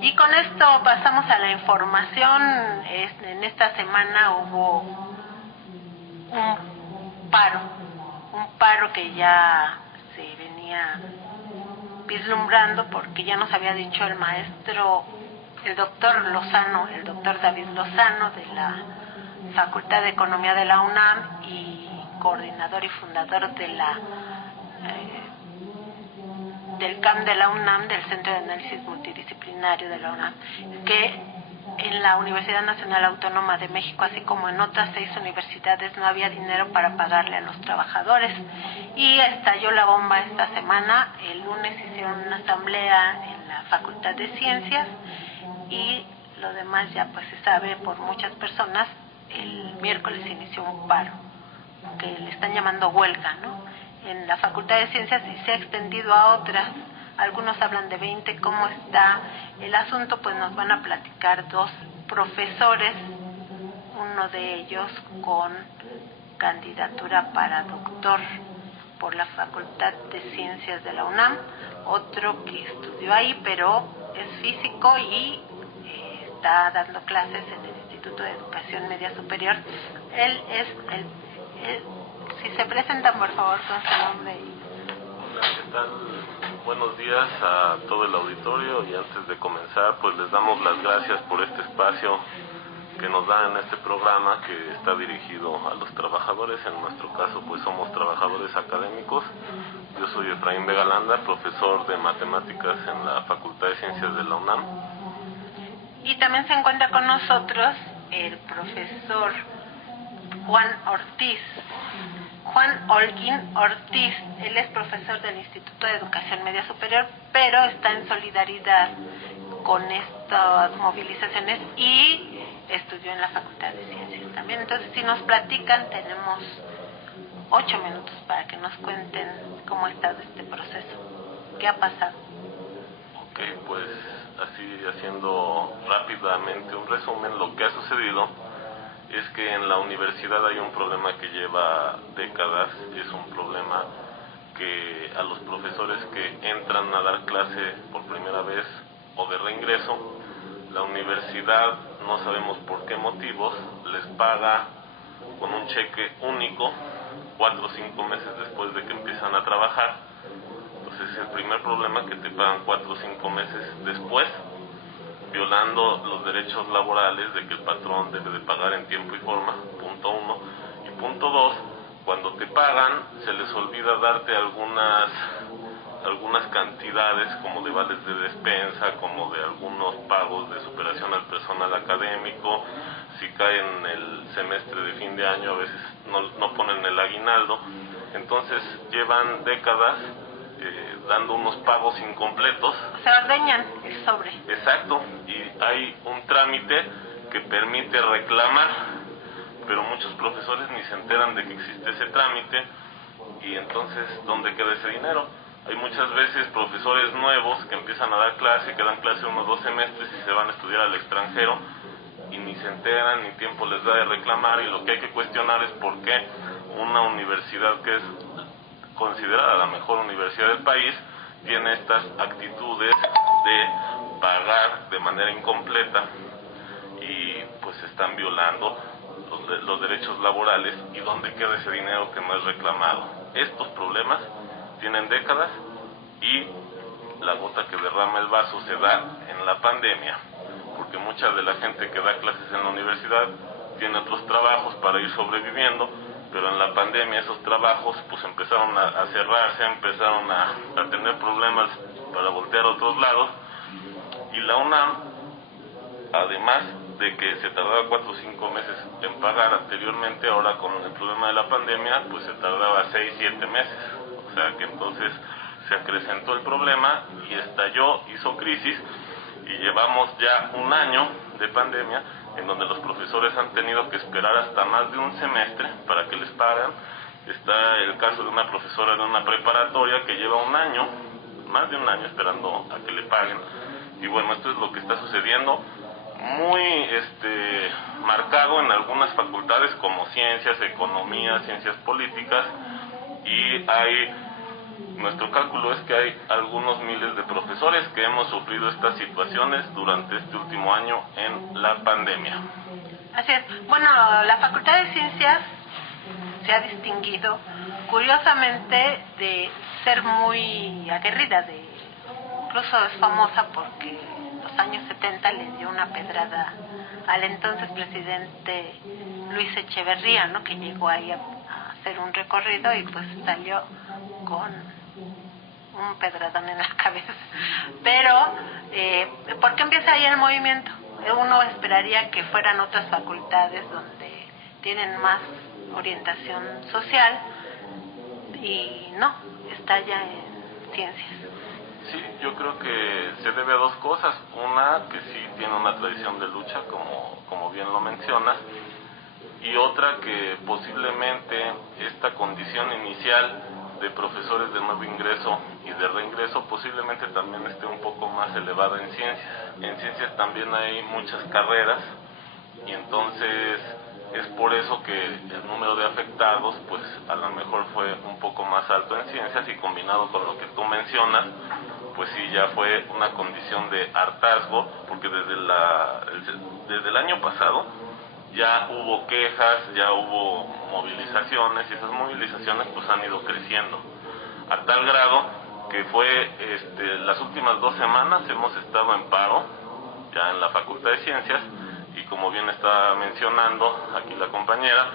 Y con esto pasamos a la información. En esta semana hubo un paro que ya se venía vislumbrando, porque ya nos había dicho el maestro, el doctor David Lozano, de la Facultad de Economía de la UNAM y coordinador y fundador de del CAM de la UNAM, del Centro de Análisis Multidisciplinario de la UNAM, que en la Universidad Nacional Autónoma de México, así como en otras 6 universidades, no había dinero para pagarle a los trabajadores. Y estalló la bomba esta semana. El lunes hicieron una asamblea en la Facultad de Ciencias y lo demás ya pues se sabe por muchas personas. El miércoles inició un paro, que le están llamando huelga, ¿no?, en la Facultad de Ciencias, y se ha extendido a otras. Algunos hablan de 20. ¿Cómo está el asunto? Pues nos van a platicar 2 profesores, uno de ellos con candidatura para doctor por la Facultad de Ciencias de la UNAM, otro que estudió ahí pero es físico y está dando clases en el Instituto de Educación Media Superior. Él es si se presentan, por favor, con su nombre. Hola, ¿qué tal? Buenos días a todo el auditorio, y antes de comenzar, pues les damos las gracias por este espacio que nos dan en este programa, que está dirigido a los trabajadores. En nuestro caso, pues somos trabajadores académicos. Yo soy Efraín Vega Landa, profesor de matemáticas en la Facultad de Ciencias de la UNAM. Y también se encuentra con nosotros el profesor Juan Holguín Ortiz. Él es profesor del Instituto de Educación Media Superior, pero está en solidaridad con estas movilizaciones y estudió en la Facultad de Ciencias también. Entonces, si nos platican, tenemos 8 minutos para que nos cuenten cómo ha estado este proceso. ¿Qué ha pasado? Ok, pues así, haciendo rápidamente un resumen, lo que ha sucedido es que en la universidad hay un problema que lleva décadas. Es un problema que a los profesores que entran a dar clase por primera vez o de reingreso, la universidad, no sabemos por qué motivos, les paga con un cheque único 4 o 5 meses después de que empiezan a trabajar. Entonces, el primer problema, que te pagan 4 o 5 meses después, violando los derechos laborales de que el patrón debe de pagar en tiempo y forma, punto 1. Y punto 2, cuando te pagan, se les olvida darte algunas cantidades, como de vales de despensa, como de algunos pagos de superación al personal académico. Si cae en el semestre de fin de año, a veces no ponen el aguinaldo. Entonces llevan décadas dando unos pagos incompletos. Se ordeñan el sobre. Exacto, y hay un trámite que permite reclamar, pero muchos profesores ni se enteran de que existe ese trámite. Y entonces, ¿dónde queda ese dinero? Hay muchas veces profesores nuevos que empiezan a dar clase, que dan clase unos 2 semestres y se van a estudiar al extranjero y ni se enteran, ni tiempo les da de reclamar. Y lo que hay que cuestionar es por qué una universidad que es considerada la mejor universidad del país tiene estas actitudes de pagar de manera incompleta, y pues están violando los derechos laborales. ¿Y dónde queda ese dinero que no es reclamado? Estos problemas tienen décadas, y la gota que derrama el vaso se da en la pandemia, porque mucha de la gente que da clases en la universidad tiene otros trabajos para ir sobreviviendo, pero en la pandemia esos trabajos pues empezaron a cerrarse, empezaron a tener problemas para voltear a otros lados. Y la UNAM, además de que se tardaba 4 o 5 meses en pagar anteriormente, ahora con el problema de la pandemia pues se tardaba 6 o 7 meses. O sea que entonces se acrecentó el problema y estalló, hizo crisis, y llevamos ya 1 año de pandemia en donde los profesores han tenido que esperar hasta más de un semestre para que les paguen. Está el caso de una profesora de una preparatoria que lleva 1 año, más de 1 año, esperando a que le paguen. Y bueno, esto es lo que está sucediendo, muy marcado en algunas facultades como ciencias, economía, ciencias políticas, y hay Nuestro cálculo es que hay algunos miles de profesores que hemos sufrido estas situaciones durante este último año en la pandemia. Así es. Bueno, la Facultad de Ciencias se ha distinguido, curiosamente, de ser muy aguerrida. Incluso es famosa porque en los años 70 le dio una pedrada al entonces presidente Luis Echeverría, ¿no? Que llegó ahí a hacer un recorrido y pues salió con un pedradón en la cabeza. Pero, ¿por qué empieza ahí el movimiento? Uno esperaría que fueran otras facultades donde tienen más orientación social y no, está ya en ciencias. Sí, yo creo que se debe a dos cosas. Una, que sí tiene una tradición de lucha, como bien lo mencionas, y otra, que posiblemente esta condición inicial de profesores de nuevo ingreso y de reingreso posiblemente también esté un poco más elevada en ciencias. En ciencias también hay muchas carreras y entonces es por eso que el número de afectados pues a lo mejor fue un poco más alto en ciencias, y combinado con lo que tú mencionas, pues sí, ya fue una condición de hartazgo, porque desde el año pasado ya hubo quejas, ya hubo movilizaciones, y esas movilizaciones pues han ido creciendo a tal grado que fue las últimas 2 semanas hemos estado en paro ya en la Facultad de Ciencias, y como bien está mencionando aquí la compañera,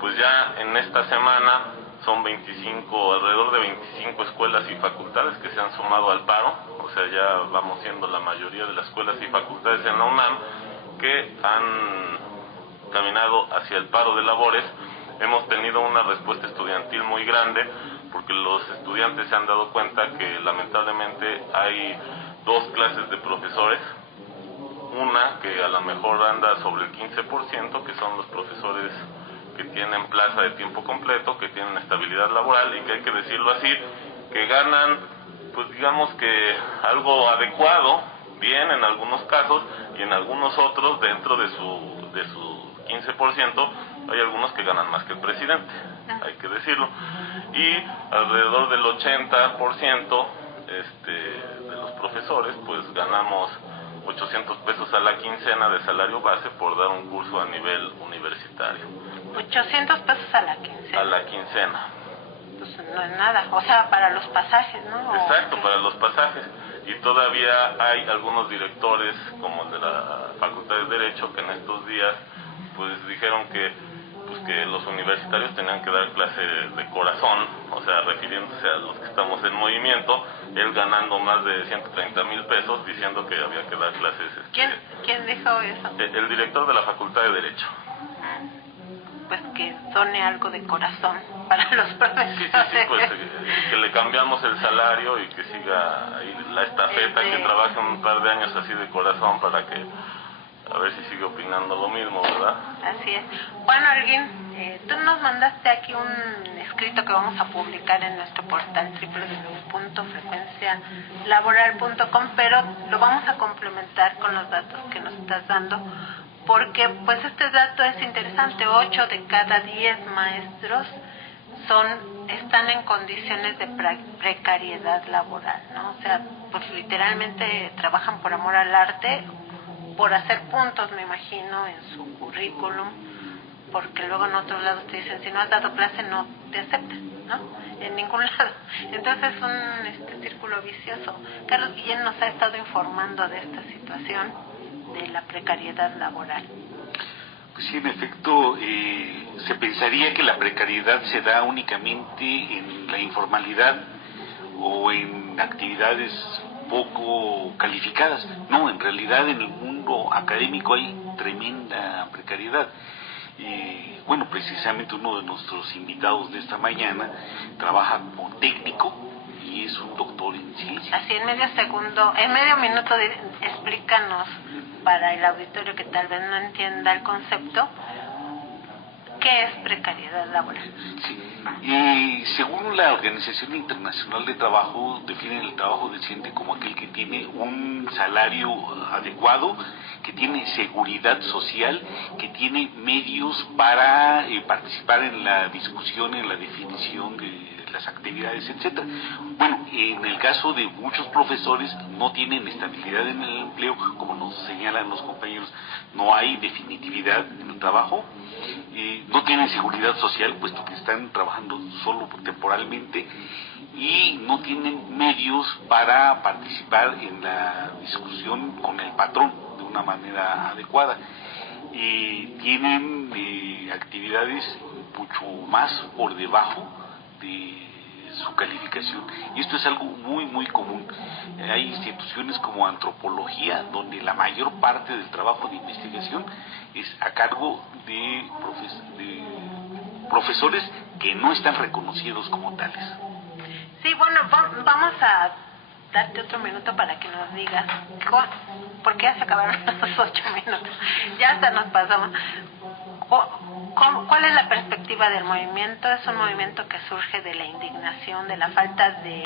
pues ya en esta semana son alrededor de 25 escuelas y facultades que se han sumado al paro. O sea, ya vamos siendo la mayoría de las escuelas y facultades en la UNAM que han caminado hacia el paro de labores. Hemos tenido una respuesta estudiantil muy grande, porque los estudiantes se han dado cuenta que lamentablemente hay 2 clases de profesores. Una que a lo mejor anda sobre el 15%, que son los profesores que tienen plaza de tiempo completo, que tienen estabilidad laboral y que, hay que decirlo así, que ganan, pues digamos que algo adecuado, bien en algunos casos, y en algunos otros, dentro de su 15%, hay algunos que ganan más que el presidente, hay que decirlo, y alrededor del 80% de los profesores pues ganamos 800 pesos a la quincena de salario base por dar un curso a nivel universitario. 800 pesos a la quincena. A la quincena. Pues no es nada, o sea, para los pasajes, ¿no? Exacto, para los pasajes. Y todavía hay algunos directores, como el de la Facultad de Derecho, que en estos días pues dijeron que los universitarios tenían que dar clase de corazón, o sea, refiriéndose a los que estamos en movimiento, él ganando más de 130,000 pesos, diciendo que había que dar clases. ¿Quién dijo eso? El director de la Facultad de Derecho. Pues que done algo de corazón para los profesores. Sí, pues que le cambiamos el salario y que siga ahí la estafeta, que trabaje un par de años así de corazón para que a ver si sigue opinando lo mismo, ¿verdad? Así es. Bueno, Alguín, tú nos mandaste aquí un escrito que vamos a publicar en nuestro portal www.frecuencialaboral.com, pero lo vamos a complementar con los datos que nos estás dando, porque pues este dato es interesante. 8 de cada 10 maestros están en condiciones de precariedad laboral, ¿no? O sea, pues literalmente trabajan por amor al arte, por hacer puntos, me imagino, en su currículum, porque luego en otros lados te dicen, si no has dado clase no te aceptan, ¿no? En ningún lado. Entonces es un círculo vicioso. Carlos Guillén nos ha estado informando de esta situación de la precariedad laboral. Pues sí, en efecto, se pensaría que la precariedad se da únicamente en la informalidad o en actividades poco calificadas. No, en realidad en el mundo académico hay tremenda precariedad. Bueno, precisamente uno de nuestros invitados de esta mañana trabaja como técnico y es un doctor en ciencias. Así, en medio minuto, explícanos para el auditorio que tal vez no entienda el concepto, ¿qué es precariedad laboral? Sí. Según la Organización Internacional de Trabajo, definen el trabajo decente como aquel que tiene un salario adecuado, que tiene seguridad social, que tiene medios para participar en la discusión, en la definición de las actividades, etcétera. Bueno, en el caso de muchos profesores no tienen estabilidad en el empleo, como nos señalan los compañeros, no hay definitividad en el trabajo, no tienen seguridad social, puesto que están trabajando solo temporalmente, y no tienen medios para participar en la discusión con el patrón de una manera adecuada. Tienen actividades mucho más por debajo de su calificación, y esto es algo muy muy común. Hay instituciones como antropología donde la mayor parte del trabajo de investigación es a cargo de profesores que no están reconocidos como tales. Sí, bueno, vamos a darte otro minuto para que nos digas, porque ya se acabaron los 8 minutos, ya hasta nos pasamos. ¿Cuál es la perspectiva del movimiento? Es un movimiento que surge de la indignación, de la falta de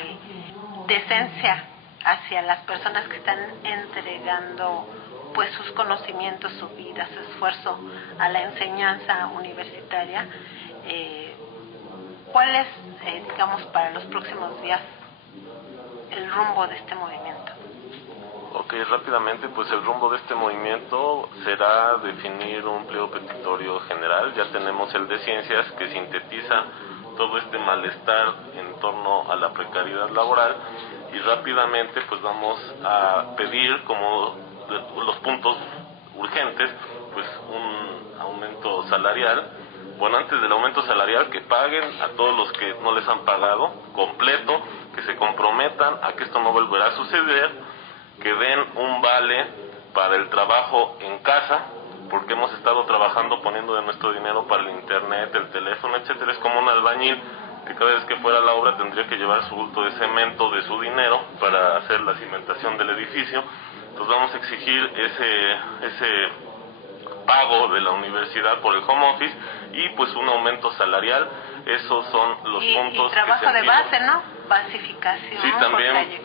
decencia hacia las personas que están entregando pues sus conocimientos, su vida, su esfuerzo a la enseñanza universitaria. ¿Cuál es, digamos, para los próximos días el rumbo de este movimiento? Ok, rápidamente, pues el rumbo de este movimiento será definir un pliego petitorio general. Ya tenemos el de ciencias, que sintetiza todo este malestar en torno a la precariedad laboral, y rápidamente pues vamos a pedir como los puntos urgentes, pues un aumento salarial. Bueno, antes del aumento salarial, que paguen a todos los que no les han pagado completo, que se comprometan a que esto no volverá a suceder, que den un vale para el trabajo en casa, porque hemos estado trabajando poniendo de nuestro dinero para el internet, el teléfono, etcétera. Es como un albañil que cada vez que fuera a la obra tendría que llevar su bulto de cemento de su dinero para hacer la cimentación del edificio. Entonces vamos a exigir ese pago de la universidad por el home office y pues un aumento salarial. Esos son los puntos y trabajo que de base, ¿no? Basificación, sí, también,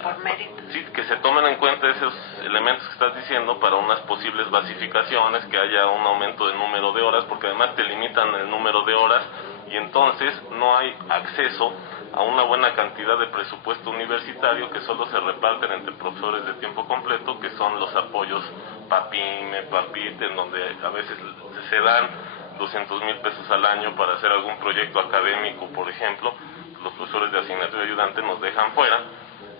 por mérito. Sí, que se tomen en cuenta esos elementos que estás diciendo para unas posibles basificaciones, que haya un aumento del número de horas, porque además te limitan el número de horas y entonces no hay acceso a una buena cantidad de presupuesto universitario, que solo se reparten entre profesores de tiempo completo, que son los apoyos PAPIME, PAPIT, en donde a veces se dan 200,000 pesos al año para hacer algún proyecto académico, por ejemplo. Los profesores de asignatura ayudante nos dejan fuera.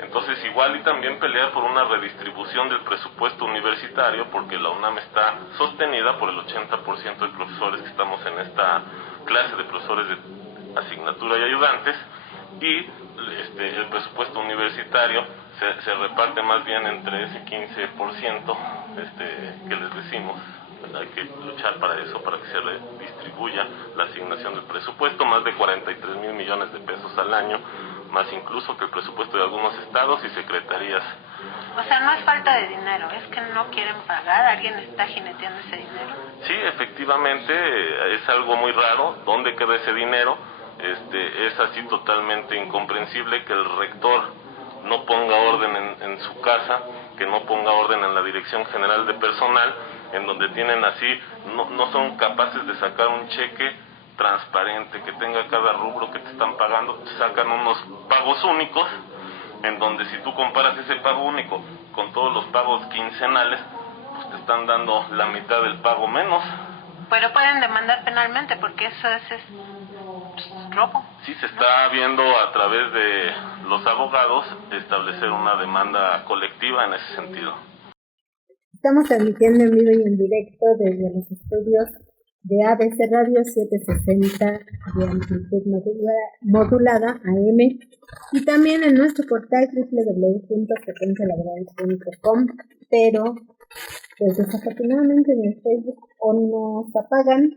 Entonces igual y también pelear por una redistribución del presupuesto universitario, porque la UNAM está sostenida por el 80% de profesores que estamos en esta clase de profesores de asignatura y ayudantes, y el presupuesto universitario se reparte más bien entre ese 15% que les decimos. Hay que luchar para eso, para que se redistribuya la asignación del presupuesto, más de 43,000 millones de pesos al año, más incluso que el presupuesto de algunos estados y secretarías. O sea, no es falta de dinero, es que no quieren pagar, alguien está jineteando ese dinero. Sí, efectivamente, es algo muy raro. ¿Dónde queda ese dinero? Es así totalmente incomprensible que el rector no ponga orden en su casa, que no ponga orden en la Dirección General de Personal, en donde tienen así, no son capaces de sacar un cheque transparente, que tenga cada rubro que te están pagando. Sacan unos pagos únicos, en donde si tú comparas ese pago único con todos los pagos quincenales, pues te están dando la mitad del pago menos. Pero pueden demandar penalmente, porque eso es robo. Sí, se está viendo a través de los abogados establecer una demanda colectiva en ese sentido. Estamos transmitiendo en vivo y en directo desde los estudios de ABC Radio 760 de amplitud modulada AM, y también en nuestro portal www.frecuencialaboral.com, pero pues desafortunadamente en el Facebook o nos apagan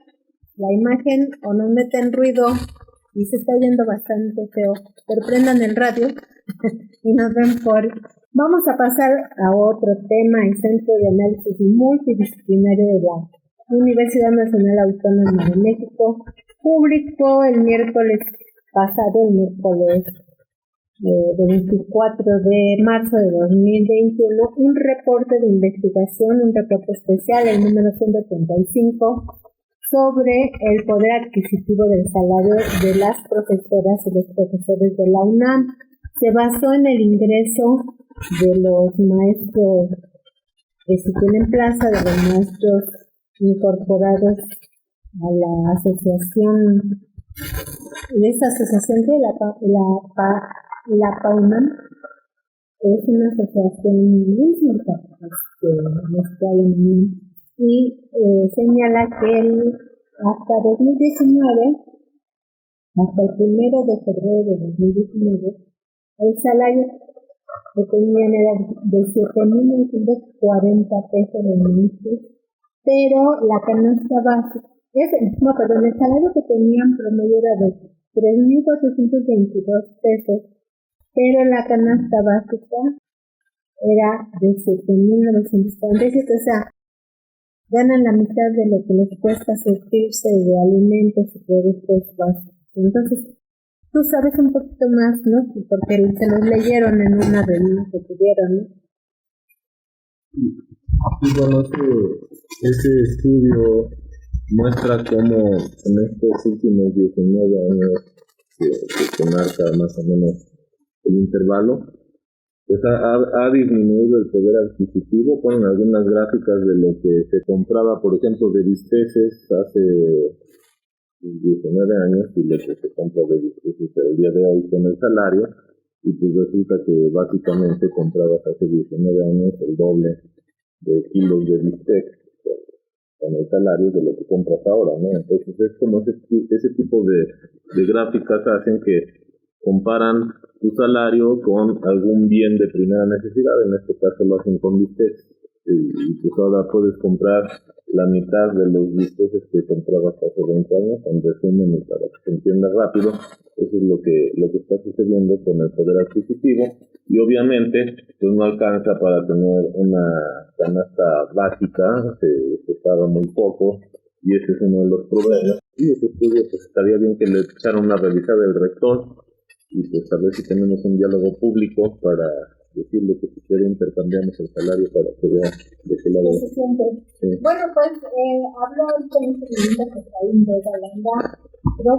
la imagen o nos meten ruido y se está yendo bastante feo, pero prendan el radio y nos ven por... Vamos a pasar a otro tema. El Centro de Análisis Multidisciplinario de la Universidad Nacional Autónoma de México publicó el miércoles pasado, el miércoles 24 de marzo de 2021, un reporte de investigación, un reporte especial, el número 135, sobre el poder adquisitivo del salario de las profesoras y los profesores de la UNAM. Se basó en el ingreso de los maestros que se tienen plaza, de los maestros incorporados a la asociación, de esa asociación que la PAUNAM es una asociación muy significativa y señala que hasta 2019, hasta el 1 de febrero de 2019, el salario que tenían era de 7.940 pesos de ministros, pero la canasta básica, el salario que tenían promedio era de 3.422 pesos, pero la canasta básica era de 7.947, o sea, ganan la mitad de lo que les cuesta surtirse de alimentos y productos básicos. Entonces, tú sabes un poquito más, ¿no? Porque se los leyeron en una reunión que tuvieron, ¿no? Y bueno, ese estudio muestra cómo en estos últimos 19 años que marca más o menos el intervalo, pues ha disminuido el poder adquisitivo. Ponen algunas gráficas de lo que se compraba, por ejemplo, de bisteces hace 19 años y lo que se compra de bisteces el día de hoy con el salario, y pues resulta que básicamente comprabas hace 19 años el doble de kilos de bistec con el salario de lo que compras ahora, ¿no? Entonces es como ese tipo de gráficas hacen que comparan tu salario con algún bien de primera necesidad. En este caso lo hacen con bistecs, y pues ahora puedes comprar la mitad de los bisteces que comprabas hace 20 años. En resumen, y para que se entienda rápido, eso es lo que está sucediendo con el poder adquisitivo, y obviamente pues no alcanza para tener una canasta básica, se paga muy poco, y ese es uno de los problemas. Y ese estudio pues estaría bien que le echaran una revisada del rector, y pues a ver si tenemos un diálogo público para decirle que si quiere intercambiamos el salario para que vea de qué lado. Sí. Bueno, pues habló el conocimiento que está en Vega Landa.